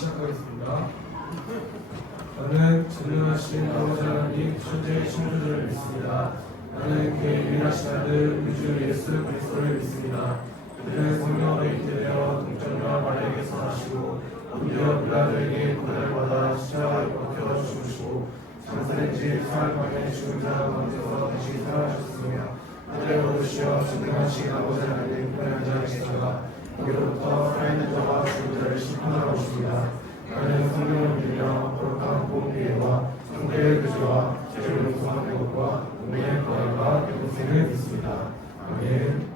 시작하겠습니다. 저는 전능하신 아버지 하나님 천재의 창조주를 믿습니다. 나는 그의 유일하신 아들 우주 예수 그리스도를 믿습니다. 그는 성령으로 잉태되어 동정녀 마리아에게서 나시고 본디오 빌라도에게 고난을 받아 십자가에 못 박혀 죽으시고 장사된 지 사흘 만에 죽은 자 가운데서 다시 살아나셨으며 하늘에 오르시어 전능하신 아버지 하나님 편한 자에 계시다가 거기로부터 살아있는 자와 죽은 자를 심판하러 오십니다. 나는 성령을 믿으며 거룩한 보험비회와 성도의 교제와 죄를 용서하는 것과 운명의 구원과 영생을 믿습니다. 아멘.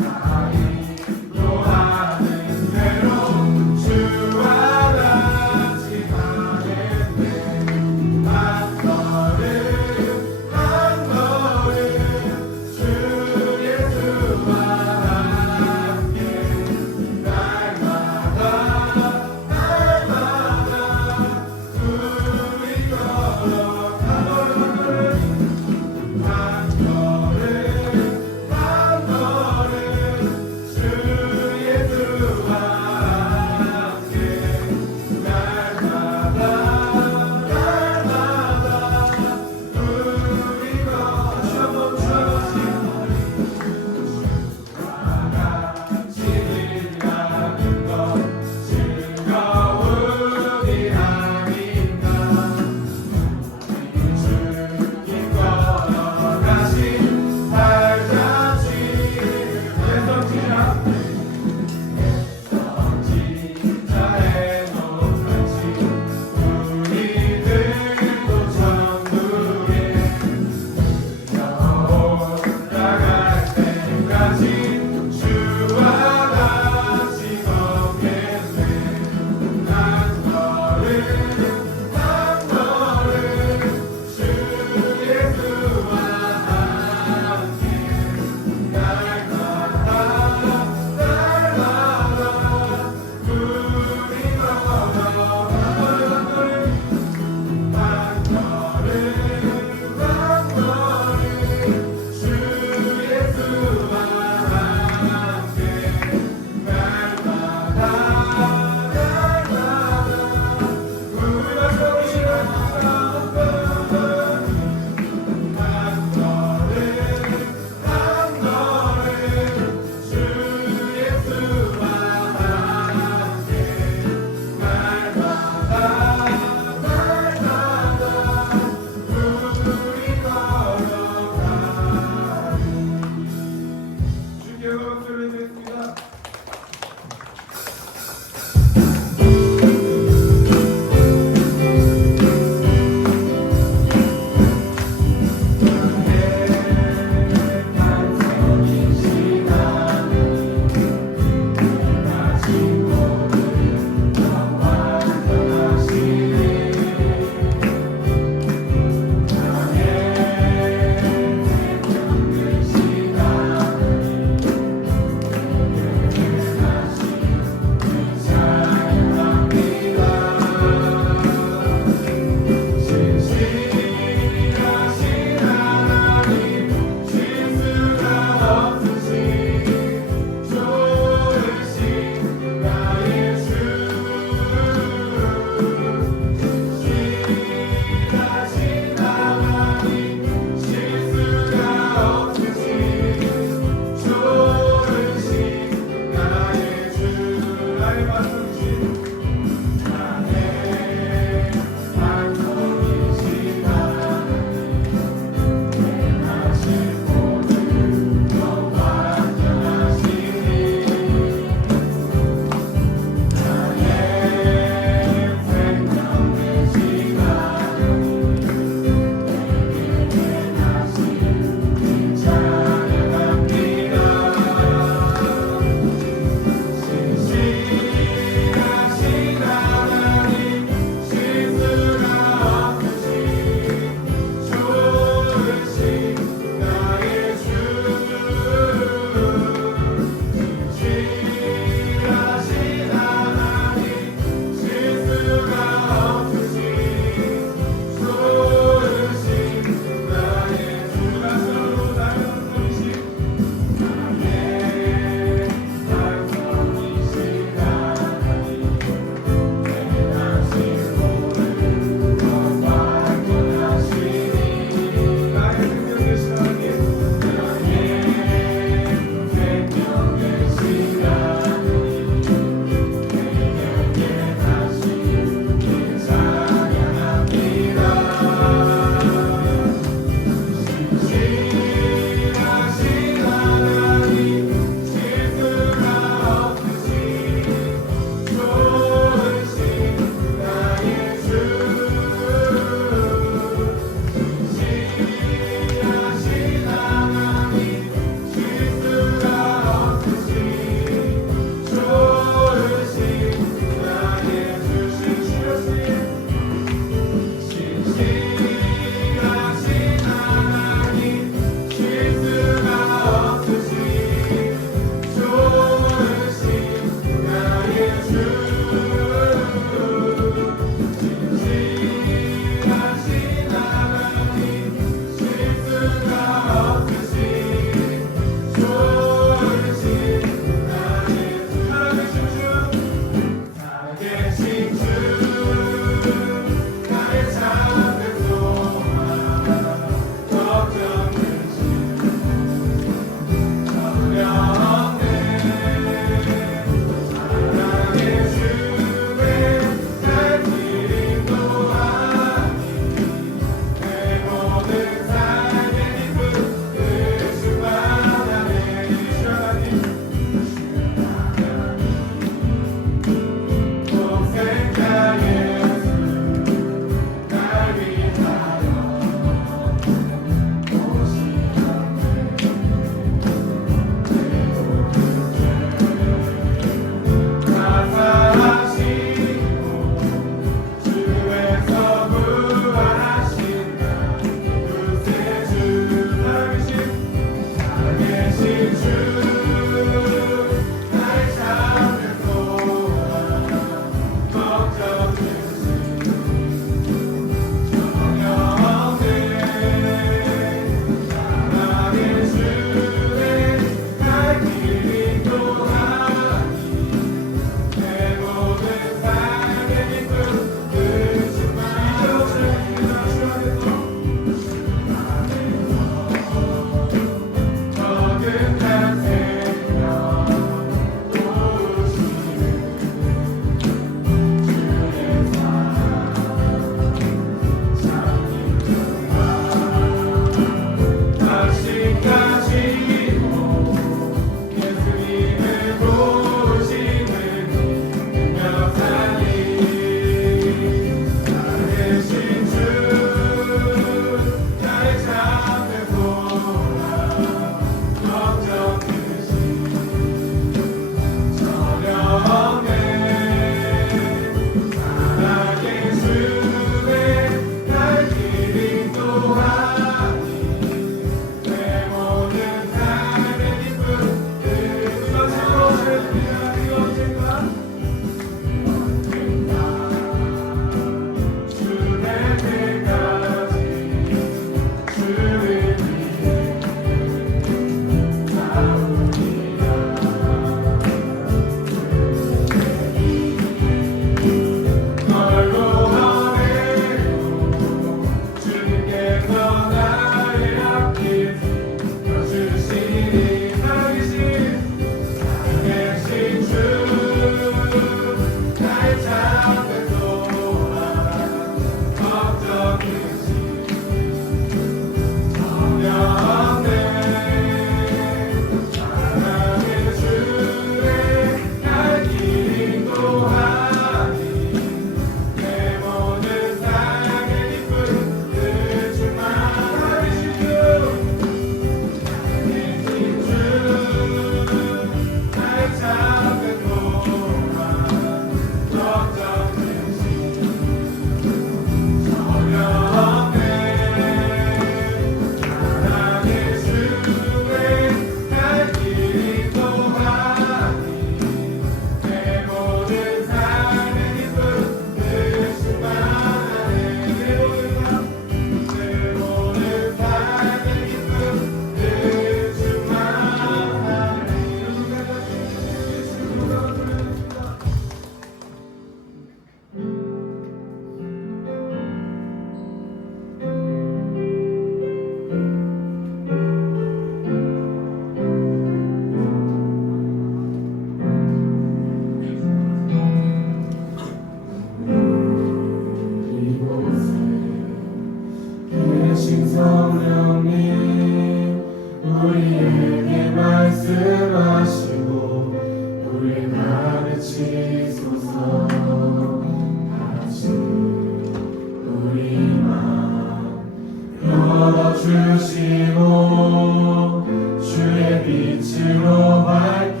비추고 주의 빛으로 밝혀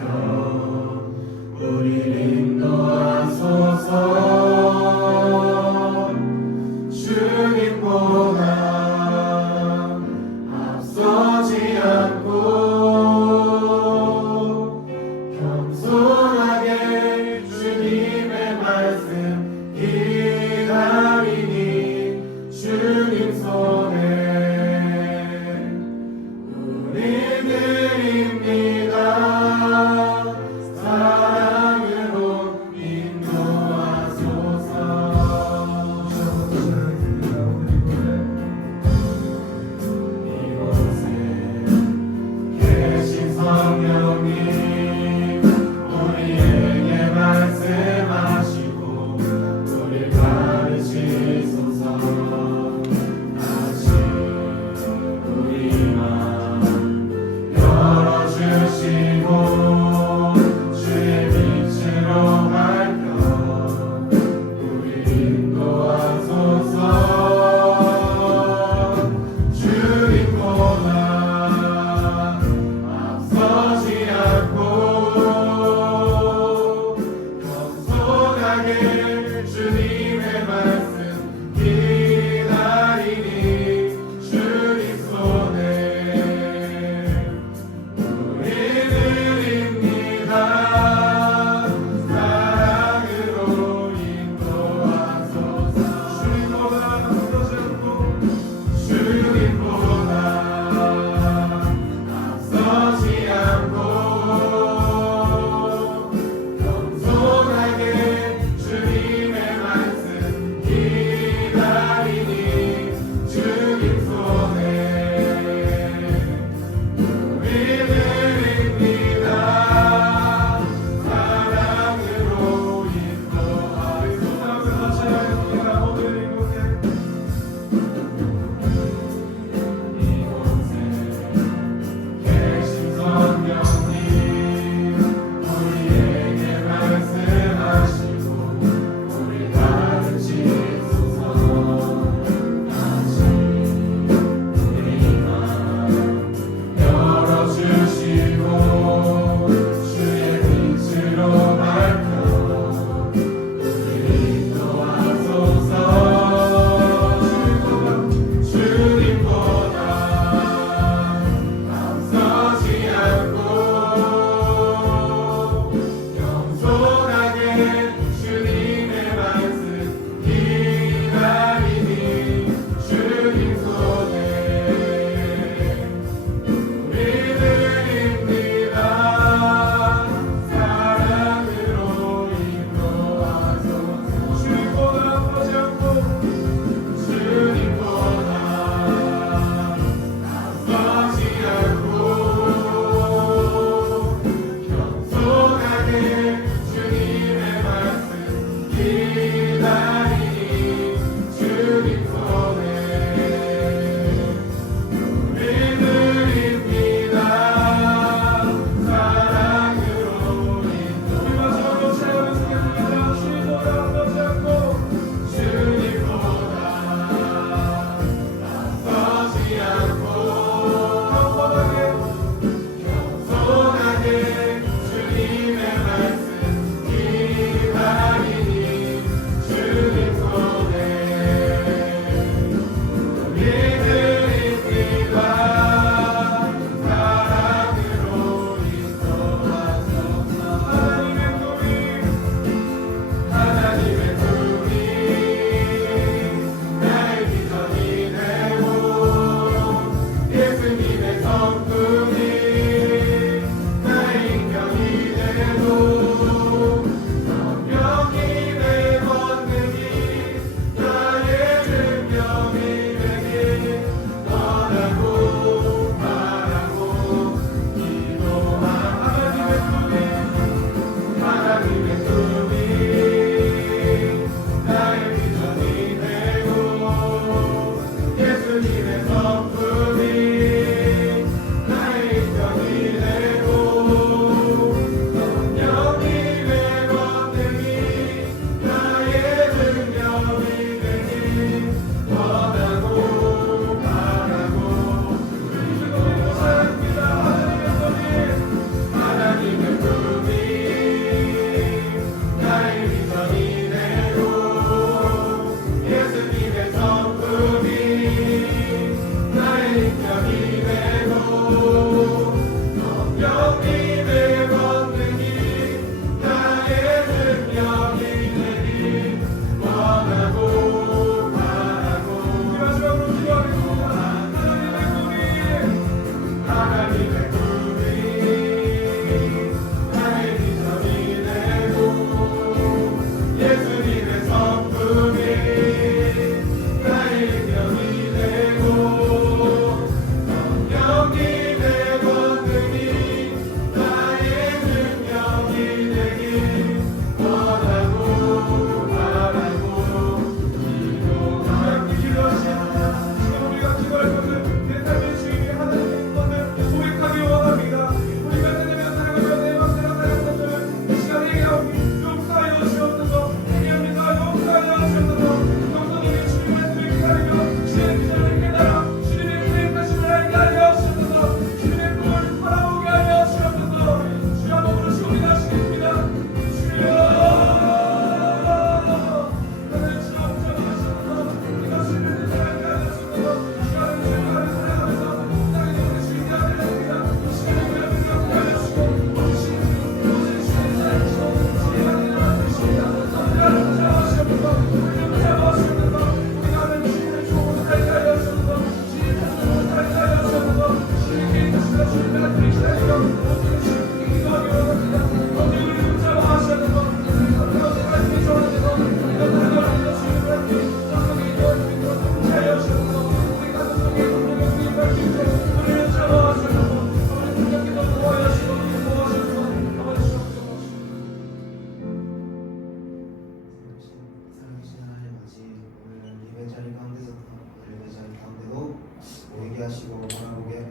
우리를 인도하소서. 주님보다 앞서지 않고 겸손하게 주님의 말씀 기다리니 주님 손에 우리 드립니다. 사랑으로 인도하소서. 이곳에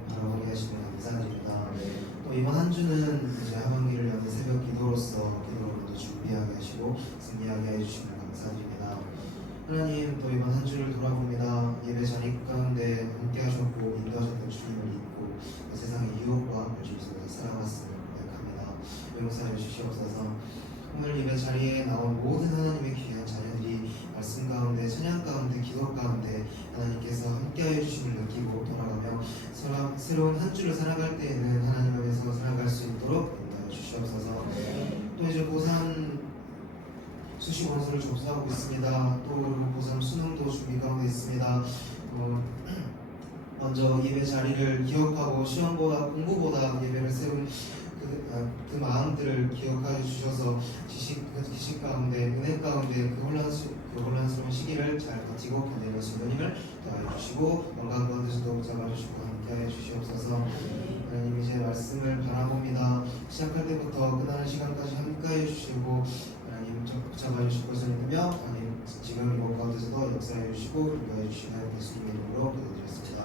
바라보게 하시면 감사드립니다. 또 이번 한 주는 이제 하반기를 여는 새벽 기도로서 기도를 모두 준비하게 하시고 승리하게 해주시면 감사드립니다. 하나님, 또 이번 한 주를 돌아봅니다. 예배 자리 가운데 함께 하셨고 인도하셨던 주님을 믿고 세상의 유혹과 벌주에서 살아갔음을 고백합니다. 용서해 주시옵소서. 오늘 예배 자리에 나온 모든 하나님의 귀한 자녀들이 말씀 가운데, 찬양 가운데, 기도 가운데 하나님께서 함께하여 주심을 느끼고 돌아가며 새로운 한 주를 살아갈 때에는 하나님 앞에서 살아갈 수 있도록 인도하여 주시옵소서. 또 이제 고3 수시 원서를 접수하고 있습니다. 또 고3 수능도 준비 가운데 있습니다. 먼저 예배 자리를 기억하고 시험보다 공부보다 예배를 세운 그 마음들을 기억하여 주셔서 지식 가운데, 은혜 가운데 그 혼란스러운 시기를 잘 버티고 견디는 신부님을 도와주시고 주시고 건강 가운데서도 잡아주시고 함께하여 주시옵소서. 하나님, 이제 말씀을 바라봅니다. 시작할 때부터 끝나는 시간까지 함께하여 주시고 하나님 잡아주시고 선생님이며 하나님 지금 이곳 가운데서도 역사해 주시고 인도해 주시는 예수님의 이름으로 기도드렸습니다.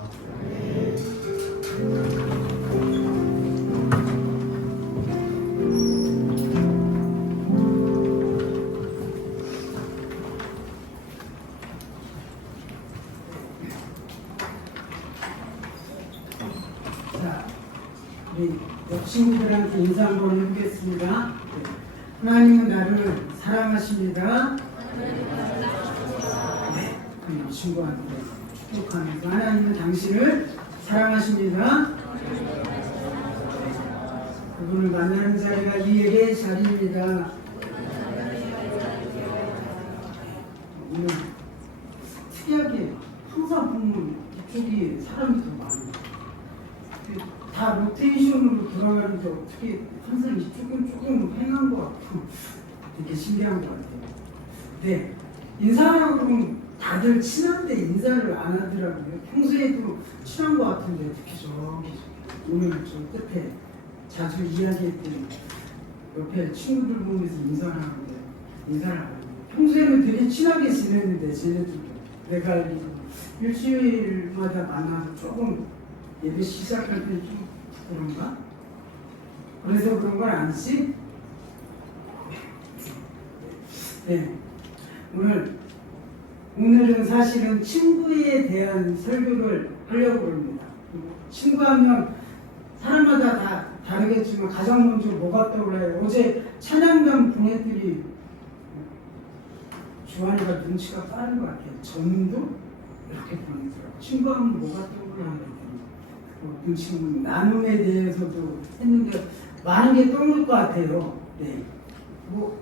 우리 옆 친구들한테 인사 한번 해보겠습니다. 하나님은 나를 사랑하십니다. 네, 그 친구한테 축복하면서 하나님은 당신을 사랑하십니다. 그분을 만나는 자리가 이 예배의 자리입니다. 오늘 특이하게 항상 보면 이쪽이 사람이 더 많아요. 다 로테이션으로 돌아가는데 어떻게 항상 이쪽은 조금 행한 것 같고 되게 신기한 것 같아요. 네, 인사하라고 그러면 다들 친한데 인사를 안 하더라고요. 평소에도 친한 것 같은데 특히 저기 오늘 저 끝에 자주 이야기했던 옆에 친구들 보면서 인사를 하는데 인사를 안 해요. 평소에는 되게 친하게 지냈는데 쟤네들도 내가 알기로 일주일마다 만나서 조금 예배 시작할 때 좀 그런가? 그래서 그런 건 아니지? 네. 오늘은 사실은 친구에 대한 설교를 하려고 합니다. 친구하면 사람마다 다 다르겠지만 가장 먼저 뭐가 떠올라요? 어제 찬양단 분애들이 주환이가 눈치가 빠른 것 같아요. 전도? 이렇게 보내더라고요. 친구하면 뭐가 떠올라요? 어떤 친구는 나눔에 대해서도 했는데 많은 게 떠오를 것 같아요. 네. 뭐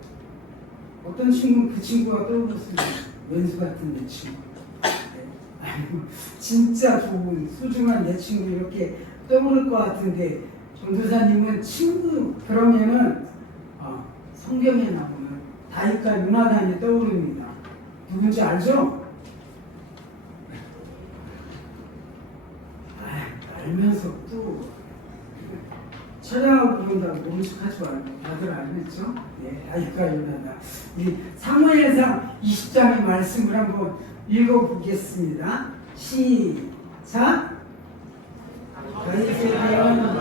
어떤 친구는 그 친구가 떠올랐습니다. 왼수 같은 내 친구. 네. 아니고 진짜 좋은 소중한 내 친구 이렇게 떠오를 것 같은데 전도사님은 친구 그러면은 성경에 나오는 다윗과 요나단이 떠오릅니다. 누군지 알죠? 알면서도 촬영하고 그런다고 모른 척 하지 말고 다들 알겠죠? 네, 다윗과 요나단. 이 사무엘상 20장의 말씀을 한번 읽어보겠습니다. 시작. 다윗에 대한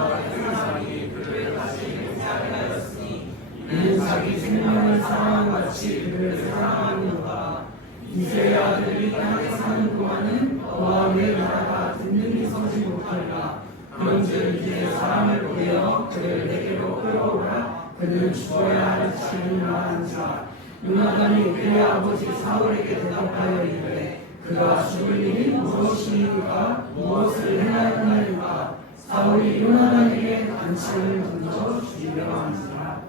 이는 자기 생명을 사랑함같이 그를 사랑하는도다. 이새의 아들이 땅에 사는 동안은 모압의 나라가 든든히 서지 못하리라. 그런즉 이제 사람을 보내어 그를 내게로 끌어오라. 그는 죽어야 할 자리라 한지라. 요나단이 그의 아버지 사울에게 대답하여 이르되 그가 죽을 일이 무엇이니까 무엇을 행하여 하나이까. 사울이 요나단에게 단창을 던져 죽이려 한지라.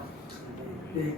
네,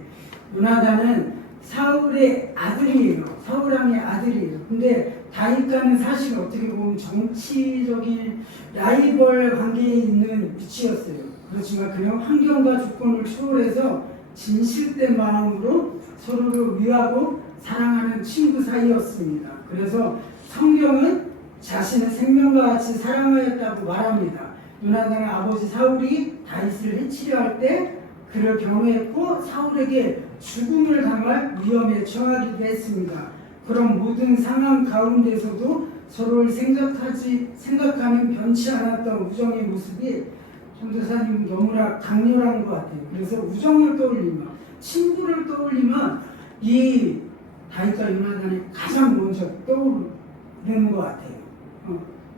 요나단은 사울의 아들이에요. 사울 왕의 아들이에요. 근데 다윗과는 사실 어떻게 보면 정치적인 라이벌 관계에 있는 위치였어요. 그렇지만 그냥 환경과 조건을 초월해서 진실된 마음으로 서로를 위하고 사랑하는 친구 사이였습니다. 그래서 성경은 자신의 생명과 같이 사랑하였다고 말합니다. 요나단의 아버지 사울이 다윗을 해치려 할 때 그를 변호했고 사울에게 죽음을 당할 위험에 처하기도 했습니다. 그런 모든 상황 가운데서도 서로를 생각하는 변치 않았던 우정의 모습이 전도사님 너무나 강렬한 것 같아요. 그래서 우정을 떠올리면, 친구를 떠올리면 이 다윗과 요나단이 가장 먼저 떠오르는 것 같아요.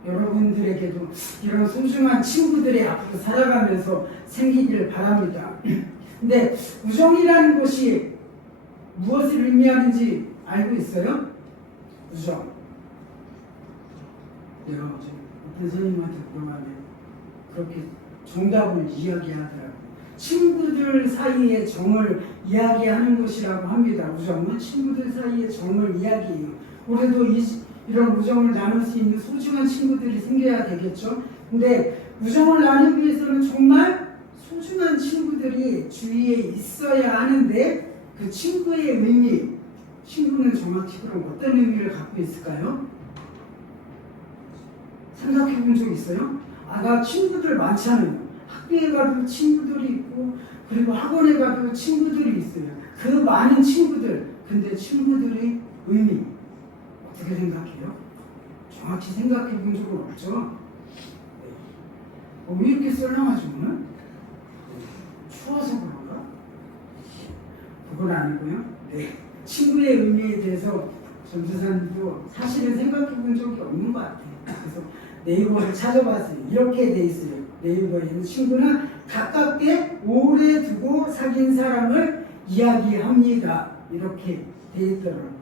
여러분들에게도 이런 소중한 친구들이 앞으로 살아가면서 생기길 바랍니다. 근데 우정이라는 것이 무엇을 의미하는지 알고 있어요? 우정. 내가 어제 어떤 선생님한테 물어봤는데 그렇게 정답을 이야기하더라고요. 친구들 사이의 정을 이야기하는 것이라고 합니다. 우정은 친구들 사이의 정을 이야기해요. 우리도 이런 우정을 나눌 수 있는 소중한 친구들이 생겨야 되겠죠. 근데 우정을 나누기 위해서는 정말 소중한 친구들이 주위에 있어야 하는데 그 친구의 의미, 친구는 정확히 그럼 어떤 의미를 갖고 있을까요? 생각해 본 적 있어요? 나 친구들 많잖아요. 학교에 가도 친구들이 있고 그리고 학원에 가도 친구들이 있어요. 그 많은 친구들, 근데 친구들의 의미 어떻게 생각해요? 정확히 생각해 본 적은 없죠? 왜 이렇게 썰렁하죠 오늘? 추워서 그런가? 그건 아니고요. 네, 친구의 의미에 대해서 전도사님도 사실은 생각해 본 적이 없는 것 같아요. 그래서 네이버를 찾아봤어요. 이렇게 돼 있어요. 네이버에는 친구는 가깝게 오래 두고 사귄 사람을 이야기합니다. 이렇게 돼 있더라고요.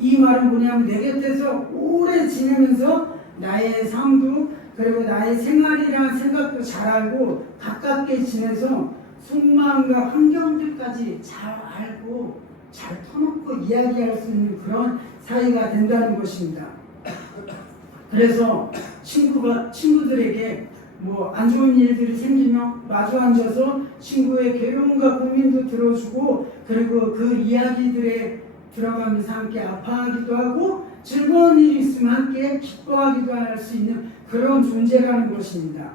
이 말은 뭐냐면 내 곁에서 오래 지내면서 나의 삶도 그리고 나의 생활이라는 생각도 잘 알고 가깝게 지내서 속마음과 환경들까지 잘 알고 잘 터놓고 이야기할 수 있는 그런 사이가 된다는 것입니다. 그래서 친구들에게 뭐 안 좋은 일들이 생기면 마주 앉아서 친구의 괴로움과 고민도 들어주고 그리고 그 이야기들에 들어가면서 함께 아파하기도 하고 즐거운 일이 있으면 함께 기뻐하기도 할 수 있는 그런 존재라는 것입니다.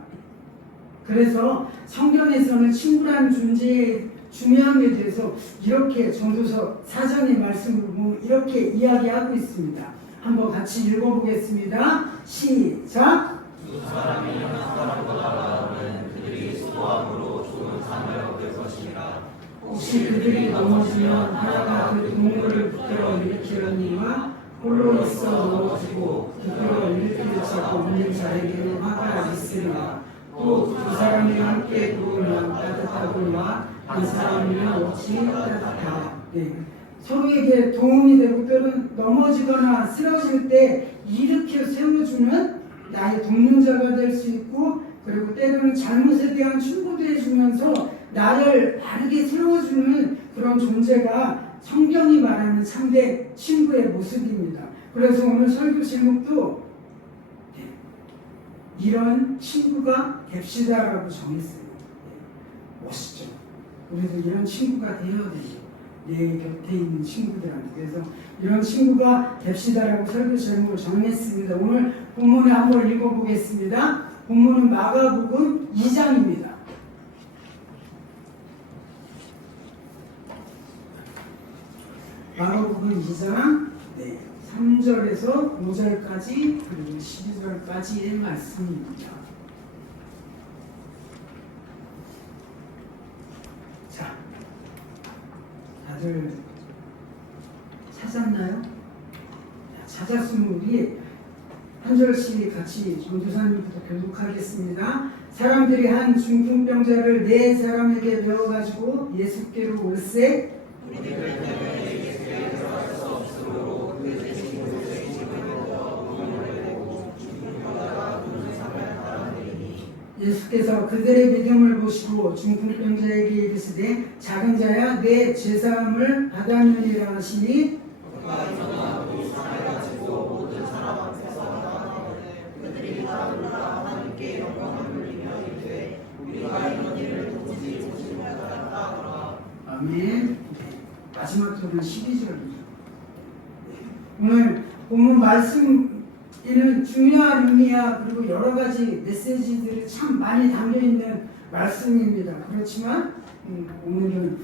그래서 성경에서는 친구라는 존재의 중요함에 대해서 이렇게 전도서 4장의 말씀을 보면 이렇게 이야기하고 있습니다. 한번 같이 읽어보겠습니다. 시작! 두 사람이 한 사람보다 나아가면 그들이 수고함으로 좋은 삶을 얻을 것이니라. 혹시 그들이 넘어지면 하나가 그 동물을 붙들어 일으키려니와 홀로 있어 넘어지고 붙들어 일으킬 자가 없는 자에게는 화가 있으리라. 또 두 사람이 함께 누우면 따뜻하거니와 한 사람이면 어찌 따뜻하다. 네. 서로에게 도움이 되고 때로는 넘어지거나 쓰러질 때 일으켜 세워주는 나의 동료자가 될 수 있고 그리고 때로는 잘못에 대한 충고도 해주면서 나를 바르게 세워주는 그런 존재가 성경이 말하는 참된 친구의 모습입니다. 그래서 오늘 설교 제목도 이런 친구가 됩시다라고 정했어요. 멋있죠? 우리도 이런 친구가 되어야 돼요. 내 곁에 있는 친구들한테. 그래서 이런 친구가 됩시다라고 설교 제목을 정했습니다. 오늘 본문을 한번 읽어보겠습니다. 본문은 마가복음 2장입니다. 마가복음 2장 3절에서 5절까지 그리고 12절까지의 말씀입니다. 자, 다들 찾았나요? 찾았으면 우리 한 절씩 같이 전도사님부터 교독하겠습니다. 사람들이 한 중풍병자를 네 사람에게 배워가지고 예수께로 올세 예수께서 그들의 믿음을 보시고 중풍병자에게 이르시되 작은 자야 내 죄사함을 받았느니라 하시니 아멘. 마지막 절은 12절입니다. 오늘 본문 말씀에는 중요한 의미야 그리고 여러 가지 메시지들이 참 많이 담겨있는 말씀입니다. 그렇지만 오늘은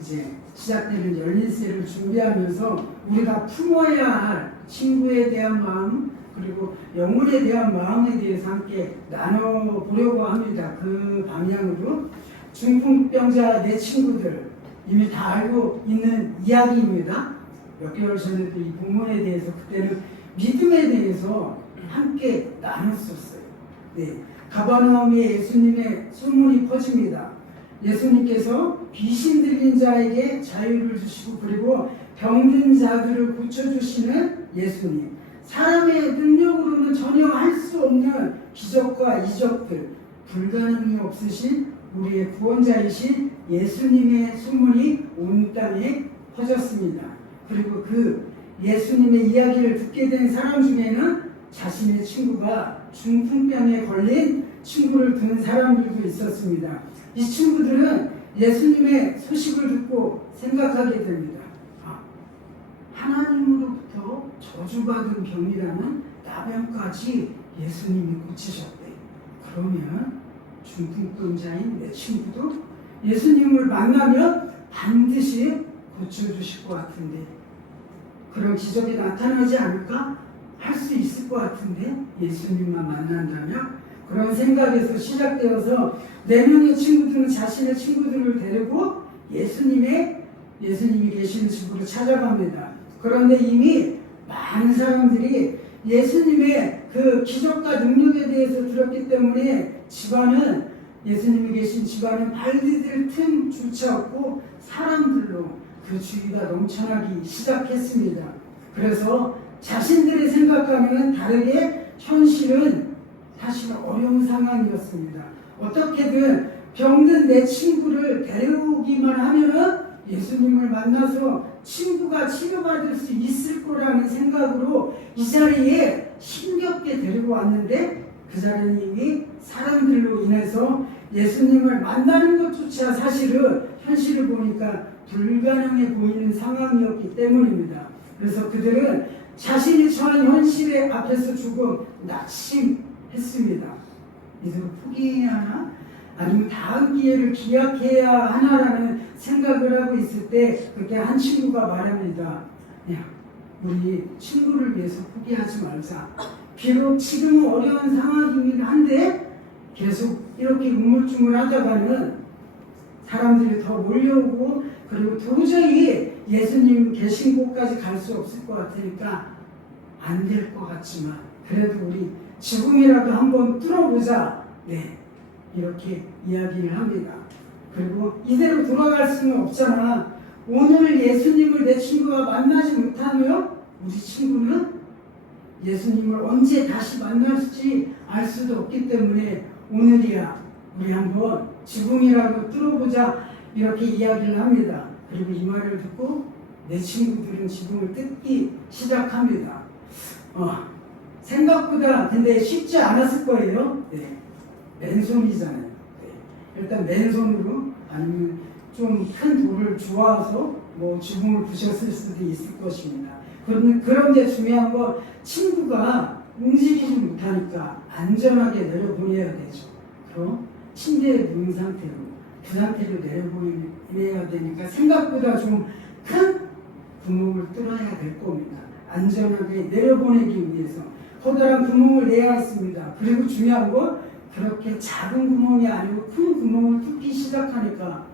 이제 시작되는 열린세를 준비하면서 우리가 품어야 할 친구에 대한 마음 그리고 영혼에 대한 마음에 대해서 함께 나눠보려고 합니다. 그 방향으로 중풍병자 내 친구들 이미 다 알고 있는 이야기입니다. 몇 개월 전에도 이 본문에 대해서 그때는 믿음에 대해서 함께 나눴었어요. 가버나움에 예수님의 소문이 퍼집니다. 예수님께서 귀신 들린 자에게 자유를 주시고 그리고 병든 자들을 고쳐주시는 예수님. 사람의 능력으로는 전혀 할 수 없는 기적과 이적들, 불가능이 없으신 우리의 구원자이신 예수님의 소문이 온 땅에 퍼졌습니다. 그리고 그 예수님의 이야기를 듣게 된 사람 중에는 자신의 친구가 중풍병에 걸린 친구를 둔 사람들도 있었습니다. 이 친구들은 예수님의 소식을 듣고 생각하게 됩니다. 하나님으로부터 저주받은 병이라는 나병까지 예수님이 고치셨대. 그러면 중풍병자인 내 친구도 예수님을 만나면 반드시 고쳐주실 것 같은데 그런 기적이 나타나지 않을까? 할 수 있을 것 같은데 예수님만 만난다면 그런 생각에서 시작되어서 4명의 친구들은 자신의 친구들을 데리고 예수님이 계시는 집으로 찾아갑니다. 그런데 이미 많은 사람들이 예수님의 그 기적과 능력에 대해서 들었기 때문에 집안은 예수님이 계신 집안은 발디딜 틈조차 없고 사람들로 그 주위가 넘쳐나기 시작했습니다. 그래서 자신들의 생각과는 다르게 현실은 사실 어려운 상황이었습니다. 어떻게든 병든 내 친구를 데려오기만 하면은 예수님을 만나서 친구가 치료받을 수 있을 거라는 생각으로 이 자리에 힘겹게 데리고 왔는데 그 자리는 이미 사람들로 인해서 예수님을 만나는 것조차 사실은 현실을 보니까 불가능해 보이는 상황이었기 때문입니다. 그래서 그들은 자신이 처한 현실의 앞에서 조금 낙심했습니다. 이대로 포기해야 하나? 아니면 다음 기회를 기약해야 하나라는 생각을 하고 있을 때 그렇게 한 친구가 말합니다. 야, 우리 친구를 위해서 포기하지 말자. 비록 지금은 어려운 상황이긴 한데 계속 이렇게 우물쭈물 하다가는 사람들이 더 몰려오고 그리고 도저히 예수님 계신 곳까지 갈 수 없을 것 같으니까 안 될 것 같지만 그래도 우리 지금이라도 한번 뚫어보자. 이렇게 이야기를 합니다. 그리고 이대로 돌아갈 수는 없잖아. 오늘 예수님을 내 친구가 만나지 못하면 우리 친구는 예수님을 언제 다시 만날지 알 수도 없기 때문에 오늘이야 우리 한번 지붕이라도 뚫어보자 이렇게 이야기를 합니다. 그리고 이 말을 듣고 내 친구들은 지붕을 뜯기 시작합니다. 생각보다 근데 쉽지 않았을 거예요. 맨손이잖아요. 일단 맨손으로 아니면 좀 큰 돌을 주워서 뭐 지붕을 부셨을 수도 있을 것입니다. 그런데 중요한 건 친구가 움직이지 못하니까 안전하게 내려보내야 되죠. 그럼 침대에 누운 상태로 그 상태로 내려보내야 되니까 생각보다 좀 큰 구멍을 뚫어야 될 겁니다. 안전하게 내려보내기 위해서 커다란 구멍을 내야 했습니다. 그리고 중요한 건 그렇게 작은 구멍이 아니고 큰 구멍을 뚫기 시작하니까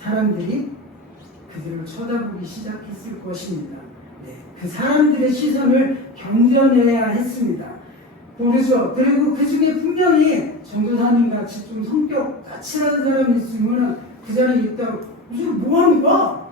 사람들이 그들을 쳐다보기 시작했을 것입니다. 그 사람들의 시선을 견뎌내야 했습니다. 모르죠. 그리고 그 중에 분명히 전도사님 같이 좀 성격 까칠한 사람이 있으면 그 자리에 있다가 무슨 뭐하는 거야?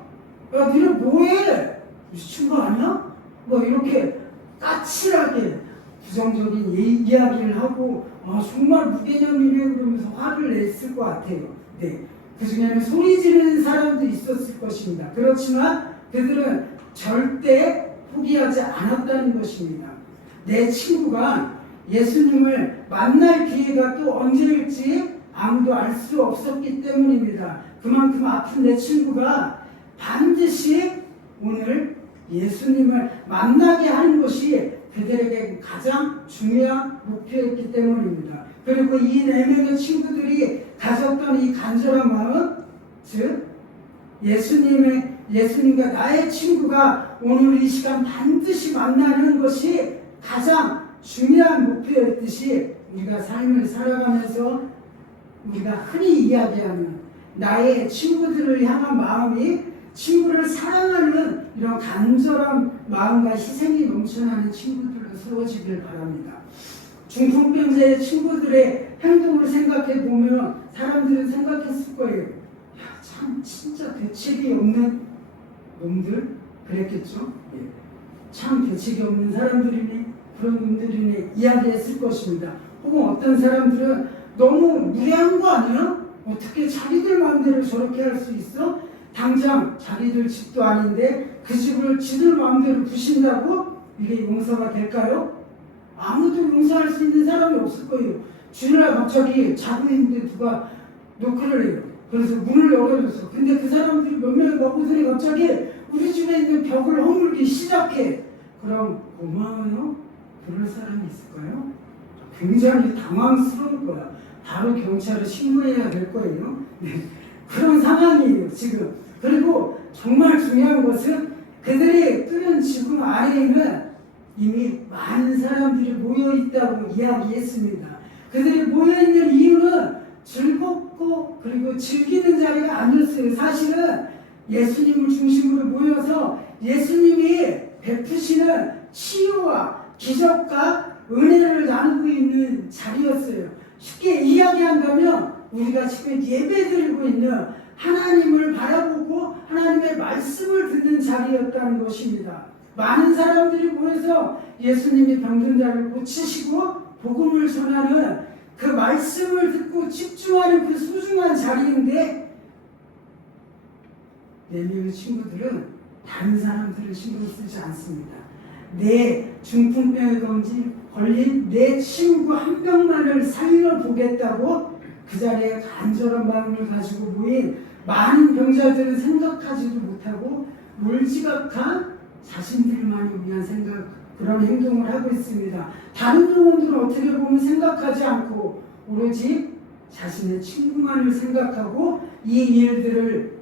야, 니네 뭐해? 친구 아니야? 뭐 이렇게 까칠하게 부정적인 이야기를 하고 정말 무개념이네 그러면서 화를 냈을 것 같아요. 그 중에는 소리 지르는 사람도 있었을 것입니다. 그렇지만 그들은 절대 포기하지 않았다는 것입니다. 내 친구가 예수님을 만날 기회가 또 언제일지 아무도 알 수 없었기 때문입니다. 그만큼 아픈 내 친구가 반드시 오늘 예수님을 만나게 하는 것이 그들에게 가장 중요한 목표였기 때문입니다. 그리고 이 4명의 친구들이 가졌던 이 간절한 마음, 즉 예수님과 나의 친구가 오늘 이 시간 반드시 만나는 것이 가장 중요한 목표였듯이 우리가 삶을 살아가면서 우리가 흔히 이야기하는 나의 친구들을 향한 마음이 친구를 사랑하는 이런 간절한 마음과 희생이 넘쳐나는 친구들로 세워지길 바랍니다. 중풍병자의 친구들의 행동을 생각해 보면 사람들은 생각했을 거예요. 참 진짜 대책이 없는 놈들 그랬겠죠. 참 대책이 없는 사람들이네, 그런 놈들이네 이야기했을 것입니다. 혹은 어떤 사람들은 너무 무례한 거 아니야? 어떻게 자기들 마음대로 저렇게 할 수 있어? 당장 자기들 집도 아닌데 그 집을 지들 마음대로 부신다고 이게 용서가 될까요? 아무도 용서할 수 있는 사람이 없을 거예요. 주일날 갑자기 자고 있는데 누가 노크를 해요. 그래서 문을 열어줬어. 근데 그 사람들이 몇 명이 먹고서니 갑자기 우리 집에 있는 벽을 허물기 시작해. 그럼 고마워요? 그럴 사람이 있을까요? 굉장히 당황스러울 거야. 바로 경찰에 신고해야 될 거예요. 그런 상황이에요 지금. 그리고 정말 중요한 것은 그들이 끄는 지붕 아래에는 이미 많은 사람들이 모여있다고 이야기했습니다. 그들이 모여있는 이유는 즐겁고 그리고 즐기는 자리가 아니었어요. 사실은 예수님을 중심으로 모여서 예수님이 베푸시는 치유와 기적과 은혜를 나누고 있는 자리였어요. 쉽게 이야기한다면 우리가 지금 예배드리고 있는 하나님을 바라보고 하나님의 말씀을 듣는 자리였다는 것입니다. 많은 사람들이 모여서 예수님이 병든 자를 고치시고 복음을 전하는 그 말씀을 듣고 집중하는 그 소중한 자리인데 4명의 친구들은 다른 사람들을 신경 쓰지 않습니다. 내 중풍병에 걸린 내 친구 한 명만을 살려보겠다고 그 자리에 간절한 마음을 가지고 모인 많은 병자들은 생각하지도 못하고 몰지각한 자신들만을 위한 생각, 그런 행동을 하고 있습니다. 다른 영혼들은 어떻게 보면 생각하지 않고 오로지 자신의 친구만을 생각하고 이 일들을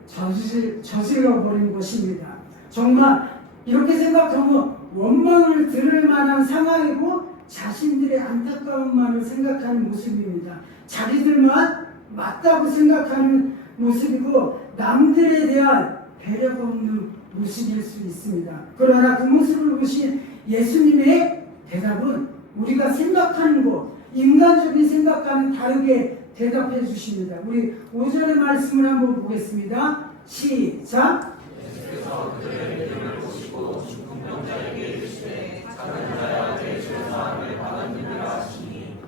저질러 버린 것입니다. 정말 이렇게 생각하면 원망을 들을 만한 상황이고 자신들의 안타까움만을 생각하는 모습입니다. 자기들만 맞다고 생각하는 모습이고 남들에 대한 배려가 없는 모습일 수 있습니다. 그러나 그 모습을 보신 예수님의 대답은 우리가 생각하는 것, 인간적인 생각과는 다르게 대답해 주십니다. 우리 5절의 말씀을 한번 보겠습니다. 시작. 예수께서 그들의 믿음을 보시고 중풍병자에게 이르시되 작은 자야 내 죄사함을 받았느니라 하시니.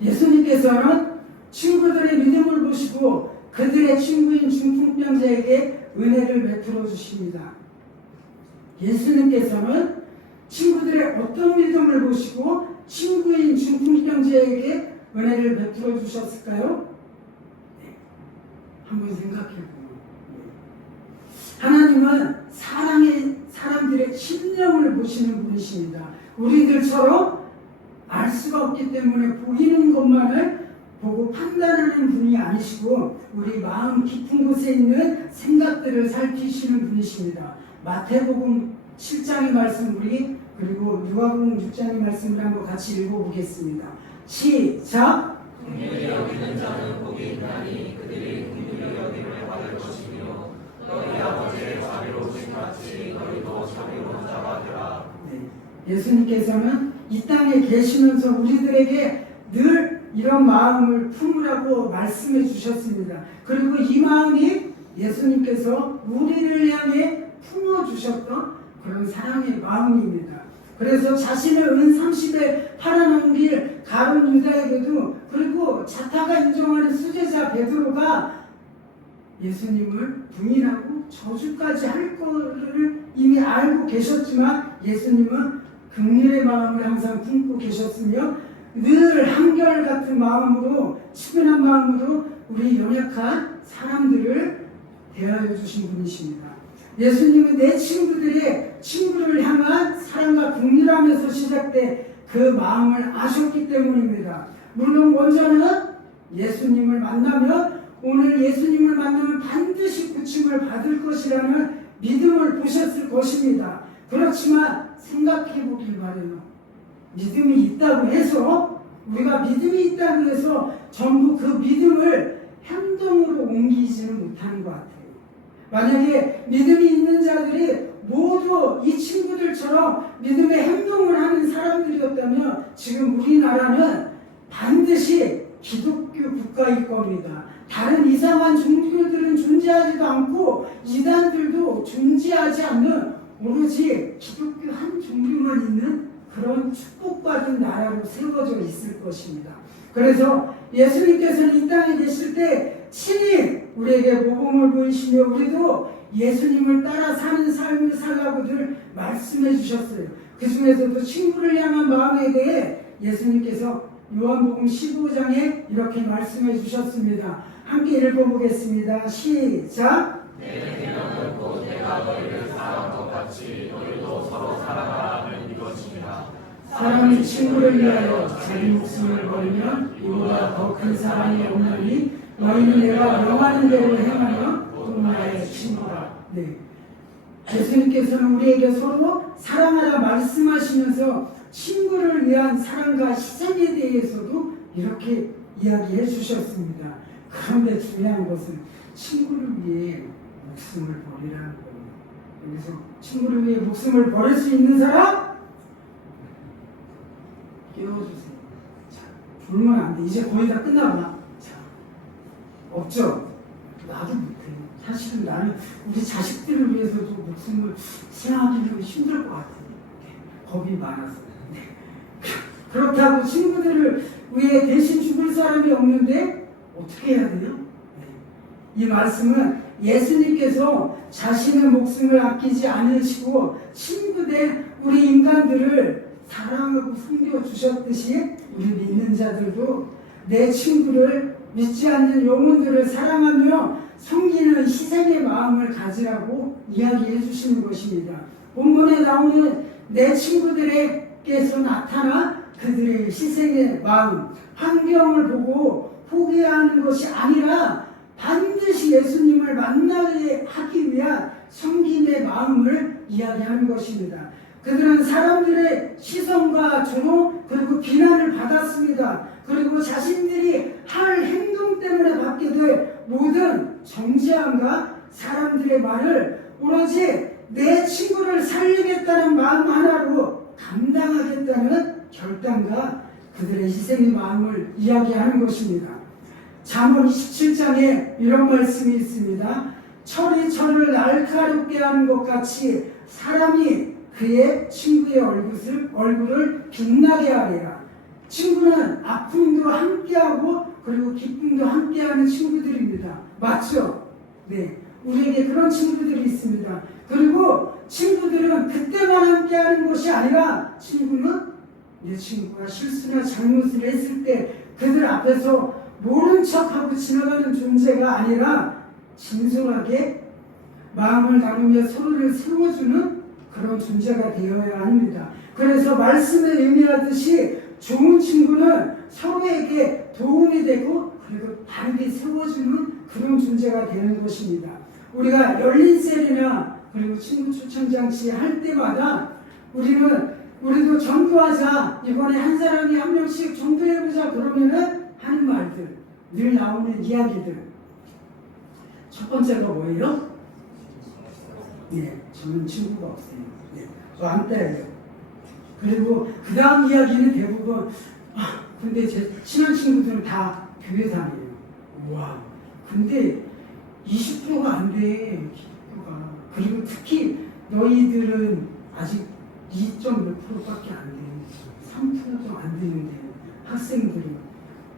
예수님께서는 친구들의 믿음을 보시고 그들의 친구인 중풍병자에게 은혜를 베풀어 주십니다. 예수님께서는 친구들의 어떤 믿음을 보시고 친구인 중풍병자에게 은혜를 베풀어 주셨을까요? 한번 생각해 보면 하나님은 사람들의 심령을 보시는 분이십니다. 우리들처럼 알 수가 없기 때문에 보이는 것만을 보고 판단하는 분이 아니시고 우리 마음 깊은 곳에 있는 생각들을 살피시는 분이십니다. 마태복음 7장의 말씀 우리 그리고 누가복음 6장의 말씀을 한번 같이 읽어보겠습니다. 시작! 긍휼히 여기는 자는 복이 있나니 그들이 긍휼히 여김을 받을 것이며 너희 아버지의 자비로우신 같이 너희도 자비로운 자가 되라. 네, 예수님께서는 이 땅에 계시면서 우리들에게 늘 이런 마음을 품으라고 말씀해 주셨습니다. 그리고 이 마음이 예수님께서 우리를 향해 품어주셨던 그런 사랑의 마음입니다. 그래서 자신을 은 30에 팔아넘길 가룟 유다에게도 그리고 자타가 인정하는 수제자 베드로가 예수님을 부인하고 저주까지 할 거를 이미 알고 계셨지만 예수님은 긍휼의 마음을 항상 품고 계셨으며 늘 한결같은 마음으로 측은한 마음으로 우리 연약한 사람들을 대하여 주신 분이십니다. 예수님은 내 친구를 향한 사랑과 긍휼함에서 시작된 그 마음을 아셨기 때문입니다. 물론 먼저는 예수님을 만나면 오늘 예수님을 만나면 반드시 고침을 받을 것이라는 믿음을 보셨을 것입니다. 그렇지만 생각해 보길 바라요. 믿음이 있다고 해서 우리가 믿음이 있다고 해서 전부 그 믿음을 행동으로 옮기지는 못하는 것 같아요. 만약에 믿음이 있는 자들이 모두 이 친구들처럼 믿음의 행동을 하는 사람들이었다면 지금 우리나라는 반드시 기독교 국가일 겁니다. 다른 이상한 종교들은 존재하지도 않고 이단들도 존재하지 않는 오로지 기독교 한 종교만 있는 그런 축복받은 나라로 세워져 있을 것입니다. 그래서 예수님께서는 이 땅에 계실 때 친히 우리에게 모범을 보이시며 우리도 예수님을 따라 사는 삶을 살라고들 말씀해 주셨어요. 그 중에서도 친구를 향한 마음에 대해 예수님께서 요한복음 15장에 이렇게 말씀해 주셨습니다. 함께 읽어보겠습니다. 시작! 내 계명은 곧 내가 너희를 사랑한 것 같이 너희도 서로 사랑하라는 이것이니라. 사람이 친구를 위하여 자기 목숨을 버리면 이보다 더 큰 사랑이 없나니 너희는 내가 명하는 대로 행하면 또 나의 친구라. 네. 예수님께서는 우리에게 서로 사랑하라 말씀하시면서 친구를 위한 사랑과 희생에 대해서도 이렇게 이야기해 주셨습니다. 그런데 중요한 것은 친구를 위해 목숨을 버리라는 겁니다. 그래서 친구를 위해 목숨을 버릴 수 있는 사람? 깨워주세요. 자, 졸면 안 돼. 이제 거의 다 끝나나? 자, 없죠? 나도 못해. 사실은 나는 우리 자식들을 위해서도 목숨을 생각하기는 힘들 것 같아요. 겁이 많아서. 그렇다고 친구들을 위해 대신 죽을 사람이 없는데 어떻게 해야 돼요? 이 말씀은 예수님께서 자신의 목숨을 아끼지 않으시고 친구된 우리 인간들을 사랑하고 섬겨주셨듯이 우리 믿는 자들도 내 친구를 믿지 않는 영혼들을 사랑하며 섬기는 희생의 마음을 가지라고 이야기해 주시는 것입니다. 본문에 나오는 내 친구들에게서 나타난 그들의 희생의 마음, 환경을 보고 포기하는 것이 아니라 반드시 예수님을 만나게 하기 위한 섬김의 마음을 이야기하는 것입니다. 그들은 사람들의 시선과 조롱 그리고 비난을 받았습니다. 그리고 자신들이 할 행동 때문에 받게 될 모든 정죄함과 사람들의 말을 오로지 내 친구를 살리겠다는 마음 하나로 감당하겠다는 결단과 그들의 희생의 마음을 이야기하는 것입니다. 잠언 27장에 이런 말씀이 있습니다. 철이 철을 날카롭게 하는 것 같이 사람이 그의 친구의 얼굴을 빛나게 하리라. 친구는 아픔도 함께하고 그리고 기쁨도 함께하는 친구들입니다. 맞죠? 네, 우리에게 그런 친구들이 있습니다. 그리고 친구들은 그때만 함께하는 것이 아니라 친구는 내 친구가 실수나 잘못을 했을 때 그들 앞에서 모른 척하고 지나가는 존재가 아니라 진솔하게 마음을 나누며 서로를 세워주는 그런 존재가 되어야 합니다. 그래서 말씀에 의미하듯이 좋은 친구는 서로에게 도움이 되고 그리고 바르게 세워주는 그런 존재가 되는 것입니다. 우리가 열린 셀이나 그리고 친구 추천 장치 할 때마다 우리도 전도하자, 이번에 한 사람이 한 명씩 전도해보자 그러면은 하는 말들, 늘 나오는 이야기들. 첫 번째가 뭐예요? 네, 저는 친구가 없어요. 네, 왕따예요. 그리고 그 다음 이야기는 대부분 근데 제 친한 친구들은 다 교회 다녀요. 와, 근데 20%가 안 돼, 기독교가. 그리고 특히 너희들은 아직 2.몇 %밖에 안 돼. 3%도 안 되는데 학생들이.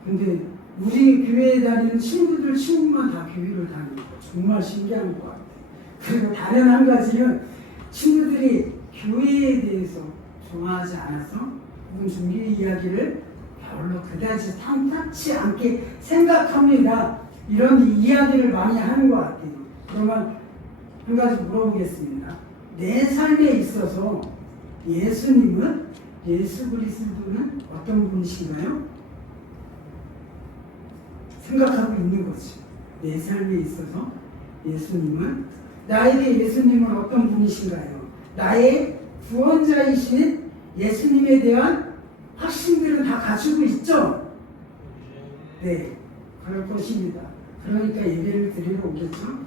근데 우리 교회에 다니는 친구만 다 교회를 다니고 정말 신기한 것 같아요. 그리고 다른 한 가지는 친구들이 교회에 대해서 좋아하지 않아서 혹은 종교 이야기를 별로 그다지 탐탁치 않게 생각합니다. 이런 이야기를 많이 하는 것 같아요. 그러면 한 가지 물어보겠습니다. 내 삶에 있어서 예수님은, 예수 그리스도는 어떤 분이신가요? 생각하고 있는 거지. 내 삶에 있어서 예수님은, 나에게 예수님은 어떤 분이신가요? 나의 구원자이신 예수님에 대한 확신들은 다 가지고 있죠? 네, 그럴 것입니다. 그러니까 예배를 드리러 오겠죠?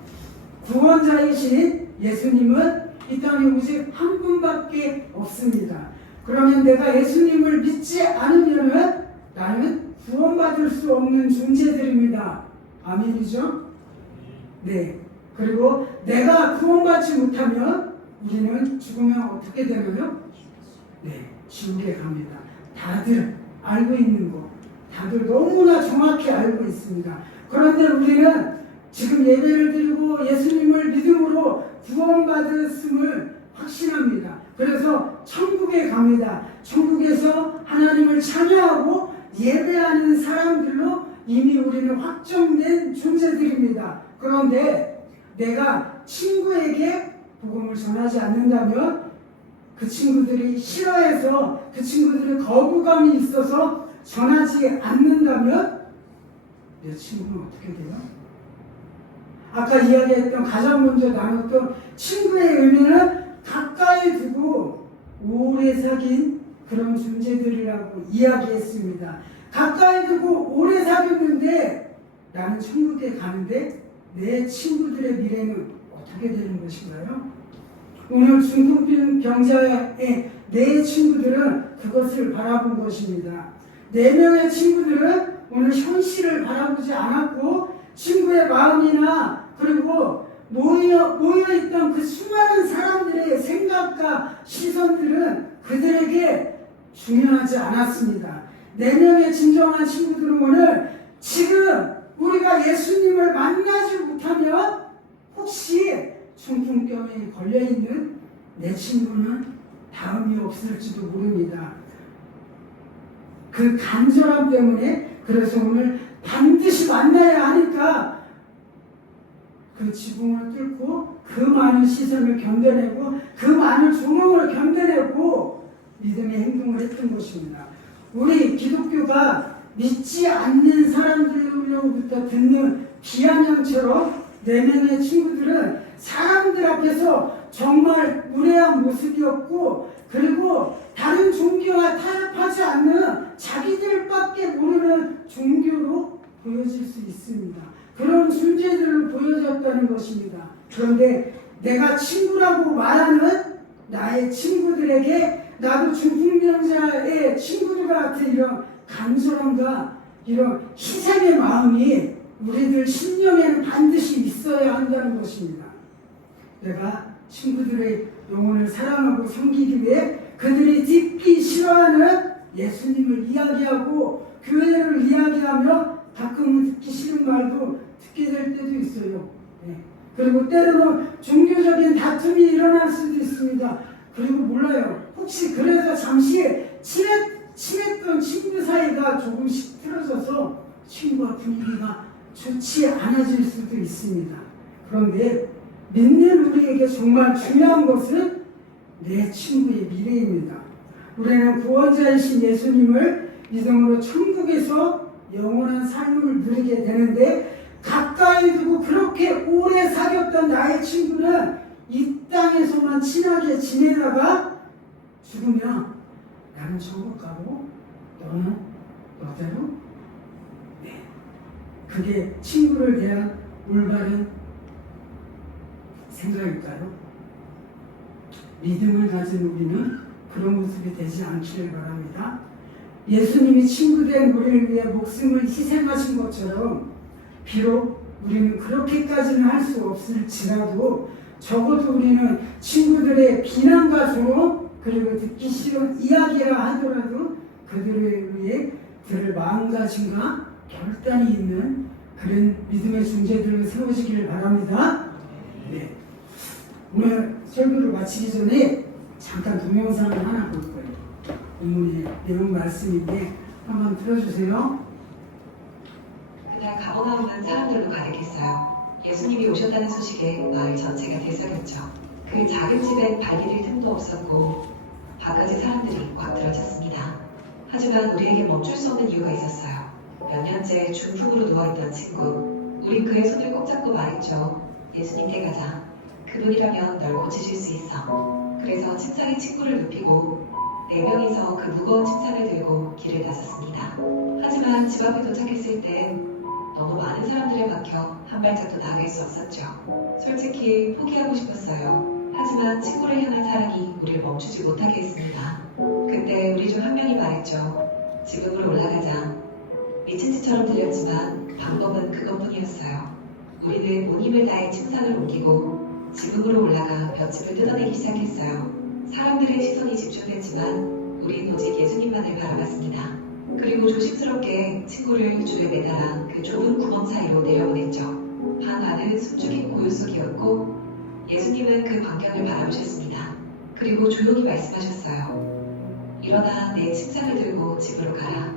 구원자이신 예수님은 이 땅에 오직 한 분밖에 없습니다. 그러면 내가 예수님을 믿지 않으면 나는 구원받을 수 없는 존재들입니다. 아멘이죠? 네. 그리고 내가 구원받지 못하면 우리는 죽으면 어떻게 되나요? 네, 지옥에 갑니다. 다들 알고 있는 거, 다들 너무나 정확히 알고 있습니다. 그런데 우리는 지금 예배를 드리고 예수님을 믿음으로 구원받았음을 확신합니다. 그래서 천국에 갑니다. 천국에서 하나님을 찬양하고 예배하는 사람들로 이미 우리는 확정된 존재들입니다. 그런데 내가 친구에게 복음을 전하지 않는다면, 그 친구들이 싫어해서, 그 친구들이 거부감이 있어서 전하지 않는다면 내 친구는 어떻게 돼요? 아까 이야기했던, 가장 먼저 나눴던 친구의 의미는 가까이 두고 오래 사귄 그런 존재들이라고 이야기했습니다. 가까이 두고 오래 사귀었는데 나는 천국에 가는데 내 친구들의 미래는 어떻게 되는 것인가요? 오늘 중풍병자의 네 친구들은 그것을 바라본 것입니다. 4명의 친구들은 오늘 현실을 바라보지 않았고 친구의 마음이나 그리고 모여있던 그 수많은 사람들의 생각과 시선들은 그들에게 중요하지 않았습니다. 4명의 진정한 친구들은 오늘 지금 우리가 예수님을 만나지 못하면 혹시 중풍병에 걸려있는 내 친구는 다음이 없을지도 모릅니다. 그 간절함 때문에, 그래서 오늘 반드시 만나야 하니까 그 지붕을 뚫고 그 많은 시선을 견뎌내고 그 많은 조롱을 견뎌내고 믿음의 행동을 했던 것입니다. 우리 기독교가 믿지 않는 사람들로부터 듣는 비아냥처럼 4명의 친구들은 사람들 앞에서 정말 무례한 모습이었고, 그리고 다른 종교와 타협하지 않는 자기들밖에 모르는 종교로 보여질 수 있습니다. 그런 존재들로 보여졌다는 것입니다. 그런데 내가 친구라고 말하는 나의 친구들에게 나도 중풍병자의 친구들 같은 이런 간절함과 이런 희생의 마음이 우리들 심령에는 반드시 있어야 한다는 것입니다. 내가 친구들의 영혼을 사랑하고 섬기기 위해 그들이 듣기 싫어하는 예수님을 이야기하고 교회를 이야기하며 가끔은 듣기 싫은 말도 듣게 될 때도 있어요. 네. 그리고 때로는 종교적인 다툼이 일어날 수도 있습니다. 그리고 몰라요. 혹시 그래서 잠시 친했던 친구 사이가 조금씩 틀어져서 친구와 분위기가 좋지 않아질 수도 있습니다. 그런데 믿는 우리에게 정말 중요한 것은 내 친구의 미래입니다. 우리는 구원자이신 예수님을 믿음으로 천국에서 영원한 삶을 누리게 되는데, 가까이 두고 그렇게 오래 사귀었던 나의 친구는 이 땅에서만 친하게 지내다가 죽으면 나는 천국 가고 너는 너대로? 네. 그게 친구를 대한 올바른 생각일까요? 믿음을 가진 우리는 그런 모습이 되지 않기를 바랍니다. 예수님이 친구된 우리를 위해 목숨을 희생하신 것처럼 비록 우리는 그렇게까지는 할 수 없을지라도 적어도 우리는 친구들의 비난과 조롱 그리고 듣기 싫은 이야기라 하더라도 그들을 위해 들을 마음가짐과 결단이 있는 그런 믿음의 존재들을 세우시기를 바랍니다. 네. 오늘 설교를 마치기 전에 잠깐 동영상을 하나 볼 거예요. 본문의 내용 말씀인데 한번 들어주세요. 그날 가버나움은 사람들로 가득했어요. 예수님이 오셨다는 소식에 마을 전체가 들썩였죠. 그 작은 집엔 발 디딜 틈도 없었고 바가지 사람들이 꽉 들어찼습니다. 하지만 우리에게 멈출 수 없는 이유가 있었어요. 몇 년째 중풍으로 누워있던 친구. 우린 그의 손을 꼭 잡고 말했죠. 예수님께 가자. 그분이라면 널 고치실 수 있어. 그래서 침상에 친구를 눕히고 4명이서 그 무거운 침상을 들고 길을 나섰습니다. 하지만 집 앞에 도착했을 땐 너무 많은 사람들에 막혀 한 발짝도 나갈 수 없었죠. 솔직히 포기하고 싶었어요. 하지만 친구를 향한 사랑이 우리를 멈추지 못하게 했습니다. 그때 우리 중 한 명이 말했죠. 지붕으로 올라가자. 미친 짓처럼 들렸지만 방법은 그것뿐이었어요. 우리는 온 힘을 다해 침상을 옮기고 지붕으로 올라가 볏짚을 뜯어내기 시작했어요. 사람들의 시선이 집중됐지만 우린 오직 예수님만을 바라봤습니다. 그리고 조심스럽게 친구를 줄에 매달아 그 좁은 구멍 사이로 내려보냈죠. 방 안은 숨죽인 고요 속이었고 예수님은 그 광경을 바라보셨습니다. 그리고 조용히 말씀하셨어요. 일어나 내 침상을 들고 집으로 가라.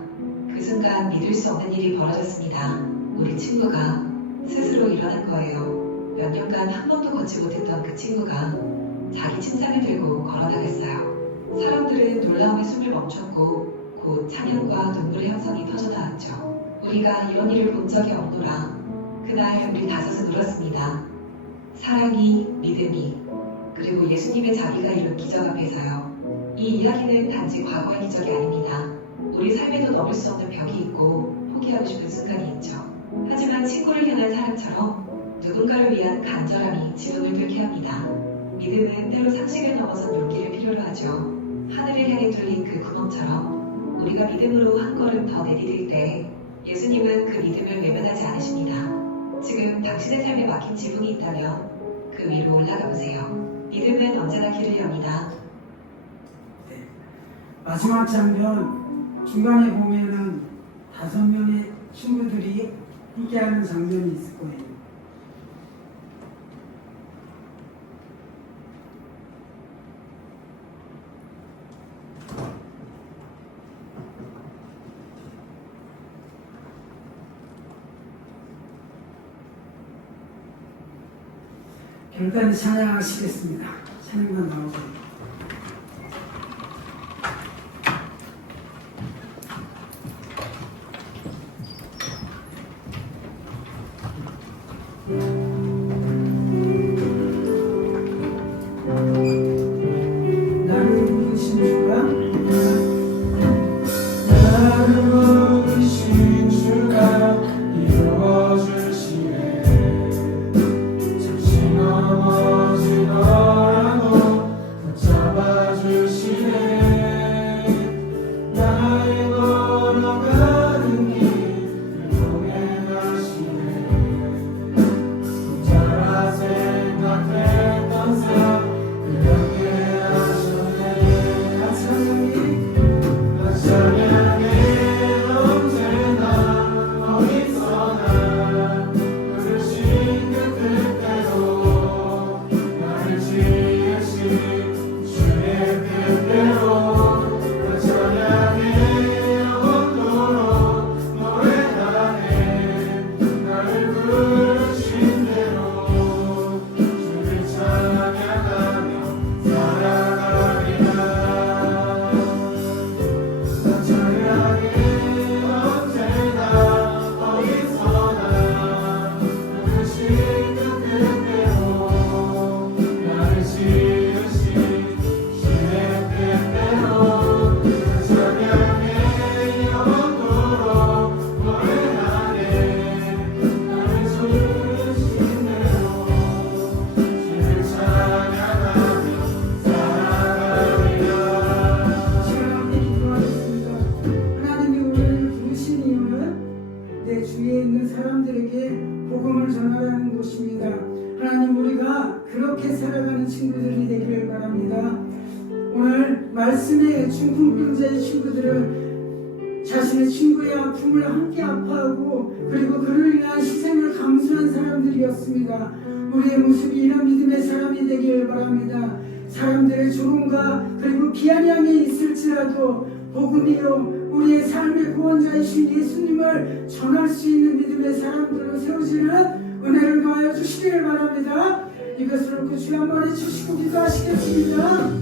그 순간 믿을 수 없는 일이 벌어졌습니다. 우리 친구가 스스로 일어난 거예요. 몇 년간 한 번도 걷지 못했던 그 친구가 자기 침상을 들고 걸어나갔어요. 사람들은 놀라움에 숨을 멈췄고 곧 찬양과 눈물의 함성이 터져나왔죠. 우리가 이런 일을 본 적이 없노라. 그날 우리 다섯은 울었습니다. 사랑이, 믿음이, 그리고 예수님의 자기가 이룬 기적 앞에서요. 이 이야기는 단지 과거의 기적이 아닙니다. 우리 삶에도 넘을 수 없는 벽이 있고 포기하고 싶은 순간이 있죠. 하지만 친구를 향한 사랑처럼 누군가를 위한 간절함이 지붕을 뚫게 합니다. 믿음은 때로 상식을 넘어선 용기를 필요로 하죠. 하늘을 향해 뚫린 그 구멍처럼 우리가 믿음으로 한 걸음 더 내디딜 때 예수님은 그 믿음을 외면하지 않으십니다. 지금 당신의 삶에 막힌 지붕이 있다면 그 위로 올라가 보세요. 믿음은 언제나 길을 엽니다. 네. 마지막 장면 중간에 보면은 5명의 친구들이 함께하는 장면이 있을 거예요. 결단을 찬양하시겠습니다. 찬양만 나오세요. 나를 부르신 주가 나를 부르신 주가 이루어주시네. 잠시 넘어지더라도 내 주위에 있는 사람들에게 복음을 전하라는 것입니다. 하나님, 우리가 그렇게 살아가는 친구들이 되기를 바랍니다. 오늘 말씀의 중풍병자의 친구들은 자신의 친구의 아픔을 함께 아파하고 그리고 그를 위한 희생을 감수한 사람들이었습니다. 우리의 모습이 이런 믿음의 사람이 되기를 바랍니다. 사람들의 조롱과 그리고 비아냥이 있을지라도 복음이요 우리의 삶의 구원자이신 예수님을 전할 수 있는 믿음의 사람들로 세워지는 은혜를 더하여 주시기를 바랍니다. 이것을 놓고 주여 한번 해주시고 기도하시겠습니다.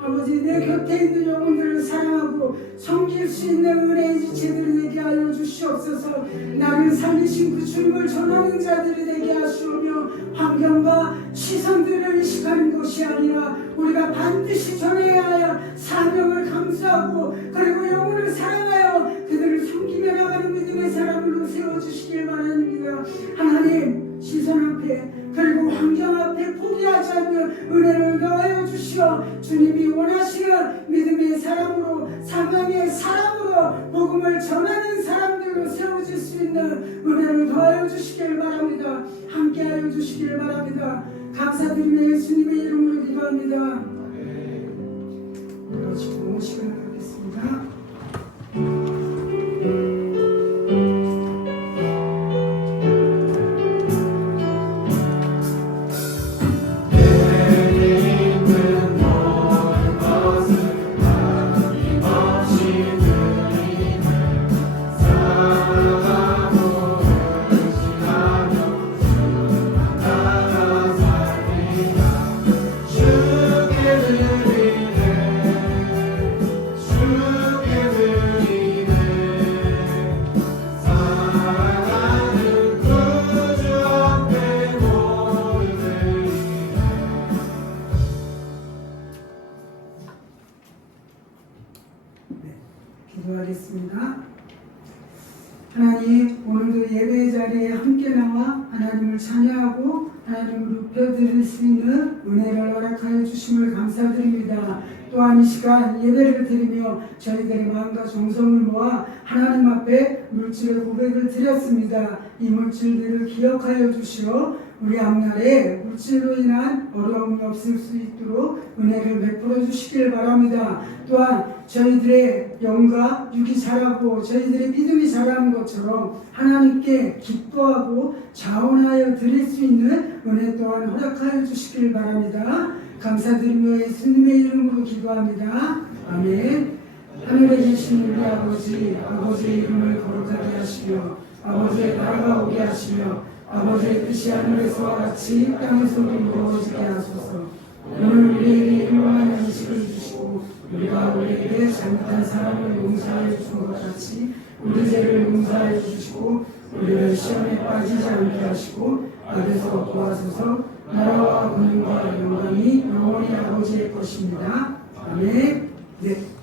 아버지, 내 곁에 있는 영혼들을 사랑하고 섬길 수 있는 은혜의 지체들이 되게 하여 주시옵소서. 나를 살리신 그 주님을 전하는 자들이 되게 하시오며 환경과 시선들을 의식하는 것이 아니라 우리가 반드시 전해야 하여 사명을 감수하고 그리고 영혼을 사랑하여 그들을 섬기며 나가는 믿음의 사람으로 세워주시길 바랍니다. 하나님, 시선 앞에 그리고 환경 앞에 포기하지 않는 은혜를 더하여 주시어 주님이 원하시는 믿음의 사람으로 사명의 사람으로 복음을 전하는 사람들로 세워질 수 있는 은혜를 더하여 주시길 바랍니다. 함께하여 주시길 바랍니다. 감사드리며 예수님의 이름으로 기도합니다. 우리가 지금 시간을 갖겠습니다. 기도하겠습니다. 하나님, 오늘도 예배 자리에 함께 나와 하나님을 찬양하고 하나님을 높여드릴 수 있는 은혜를 허락하여 주심을 감사드립니다. 또한 이 시간 예배를 드리며 저희들의 마음과 정성을 모아 하나님 앞에 물질의 고백을 드렸습니다. 이 물질들을 기억하여 주시어 우리 앞날에 물질로 인한 어려움이 없을 수 있도록 은혜를 베풀어 주시길 바랍니다. 또한 저희들의 영과 육이 자라고 저희들의 믿음이 자라는 것처럼 하나님께 기뻐하고 자원하여 드릴 수 있는 은혜 또한 허락하여 주시길 바랍니다. 감사드리며 예수님의 이름으로 기도합니다. 아멘. 하늘에 계신 우리 아버지의 이름을 거룩하게 하시며 아버지의 나라가 오게 하시며 아버지의 뜻이 하늘에서와 같이 땅에서도 이루어지게 하소서. 오늘 우리에게 일용할 양식을 주시고 우리가 우리에게 잘못한 사람을 용서하여 준 것 같이 우리 죄를 용서하여 주시고 우리를 시험에 빠지지 않게 하시고 악에서 구하소서. 나라와 권능과 영광이 영원히 아버지의 것입니다. 아멘. 네.